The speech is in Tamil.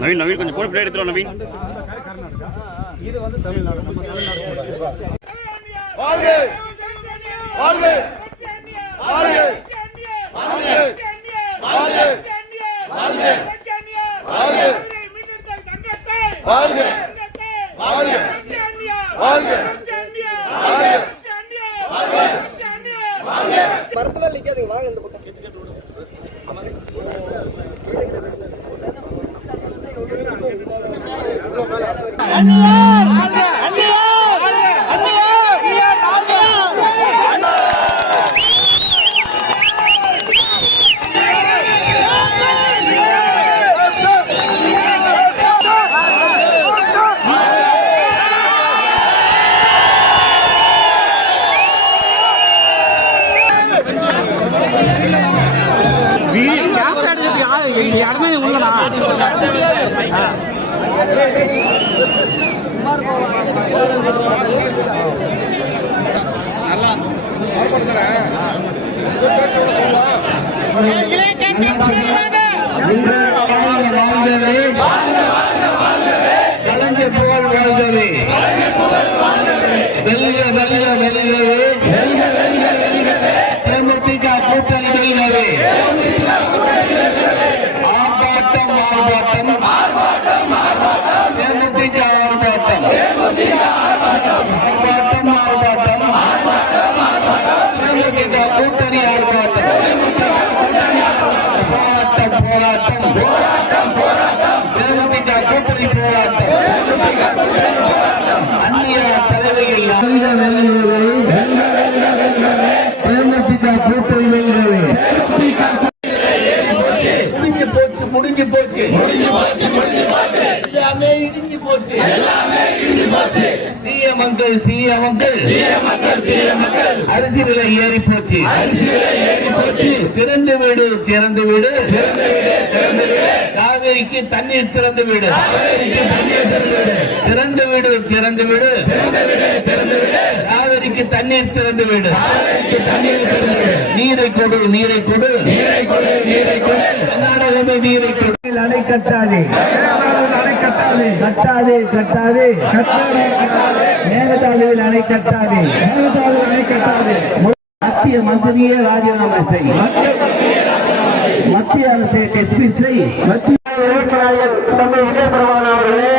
நவீன் நவீன் கொஞ்சம் போன் பிளேட் எடுத்துறோம் நவீன். கர்நாடகா, இது வந்து தமிழ்நாடு. நம்ம தமிழ்நாடு வாழ்க வாழ்க வாழ்க வாழ்க வாழ்க வாழ்க வாழ்க வாழ்க வாழ்க மரத்துல நிக்காதீங்க, வாங்க இந்த பக்கம். யாருமே உள்ளதா கலைஞர் புகழ் வாழ்கவே, வெல்க வெல்க வெல்கவே, தேமுதிக கூட்டணி வெல்கவே. ஆர்ப்பாட்டம் ஆர்ப்பாட்டம் தேமுதிக ஆர்ப்பாட்டம், ஆர்ப்பாட்டம் ஆர்ப்பாட்டம் தேமுதிக கூட்டணி ஆர்ப்பாட்டம், போராட்டம் போராட்டம் தேமுதிக கூட்டணி போராட்டம். அந்நிய தலைமையில் தேமுதிக கூட்டணி வெல்கவே. முடிஞ்சு போச்சு, எல்லாமே இடிஞ்சு போச்சு. சிஎம் அரிசி விலை ஏறி போச்சு. திறந்து வீடு திறந்து வீடு, காவேரிக்கு தண்ணீர் திறந்து வீடு, திறந்து வீடு திறந்து வீடு, காவேரிக்கு தண்ணீர் திறந்து வீடு. நீரை கொடு நீரை கொடு கர்நாடகமே நீரை கொடு. அணை கட்டாதே கட்டாதே கட்டாதே மேகதாதுவில் அணை கட்டாதே மத்திய மந்திரியே ராஜினாமா செய், மத்திய அரசை எஸ்பி செய். மத்திய விஜயபிரபான் அவர்களே